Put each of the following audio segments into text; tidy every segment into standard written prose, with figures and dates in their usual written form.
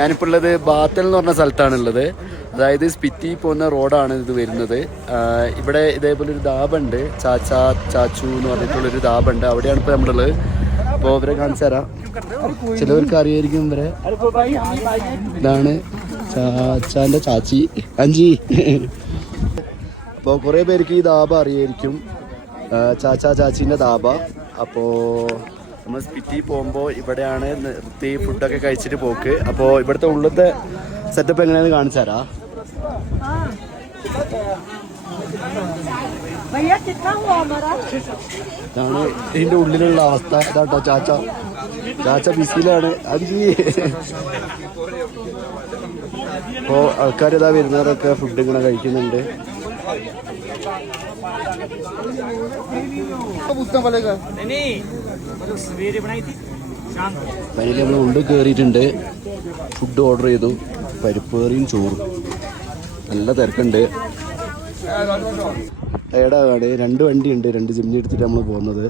ഞാനിപ്പോൾ ഉള്ളത് ബാത്തൽ എന്ന് പറഞ്ഞ സ്ഥലത്താണുള്ളത്. അതായത് സ്പിറ്റി പോകുന്ന റോഡാണ് ഇത് വരുന്നത്. ഇവിടെ ഇതേപോലെ ഒരു ധാബുണ്ട്, ചാച്ചു എന്ന് പറഞ്ഞിട്ടുള്ളൊരു ധാബുണ്ട്. അവിടെയാണ് ഇപ്പോൾ നമ്മളുള്ളത്. അപ്പോൾ ഇവരെ കാണിച്ചു തരാം. ചിലവർക്ക് അറിയായിരിക്കും ഇവരെ. ഇതാണ് ചാച്ചാൻ്റെ ചാച്ചി അഞ്ചി. അപ്പോൾ കുറേ പേർക്ക് ഈ ധാബ അറിയായിരിക്കും, ചാച്ചീൻ്റെ ധാബ. അപ്പോൾ നമ്മൾ സ്പിറ്റി പോകുമ്പോൾ ഇവിടെയാണ് നിർത്തി ഫുഡൊക്കെ കഴിച്ചിട്ട് പോക്ക്. അപ്പോൾ ഇവിടുത്തെ ഉള്ളത്തെ സെറ്റപ്പ് എങ്ങനെയാണെന്ന് കാണിച്ചു തരാം. ഇതാണ് ഇതിൻ്റെ ഉള്ളിലുള്ള അവസ്ഥ. ഇതാട്ടോ ചാച്ച ബിസിയിലാണ് അഞ്ചി. അപ്പോൾ ആൾക്കാർ ഇതാ വരുന്നവരൊക്കെ ഫുഡ് ഇങ്ങനെ കഴിക്കുന്നുണ്ട്. അതിൽ നമ്മൾ ഉള്ളിൽ കയറിയിട്ടുണ്ട്. ഫുഡ് ഓർഡർ ചെയ്തു. പരിപ്പ് കറിയും ചോറും. നല്ല തിരക്കുണ്ട്. ടയർഡാകാണ്. 2 വണ്ടിയുണ്ട്. 2 ജിമ്മി എടുത്തിട്ട് നമ്മൾ പോകുന്നത്.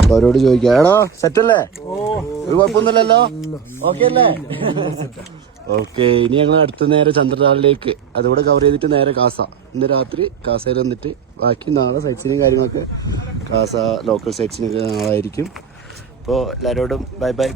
അപ്പോൾ അവരോട് ചോദിക്കാം, എടാ സെറ്റല്ലേ? ഒരു കുഴപ്പമൊന്നുമില്ലല്ലോ? ഓക്കെ അല്ലേ? ഓക്കെ. ഇനി ഞങ്ങൾ അടുത്ത നേരെ ചന്ദ്രതാളിലേക്ക് അതുകൂടെ കവർ ചെയ്തിട്ട് നേരെ കാസ. ഇന്ന് രാത്രി കാസയിൽ വന്നിട്ട് ബാക്കി നാളെ സൈറ്റ് സീനും കാര്യങ്ങളൊക്കെ കാസ ലോക്കൽ സൈറ്റ് സീനൊക്കെ നാളായിരിക്കും. അപ്പോൾ എല്ലാവരോടും ബൈ ബൈ.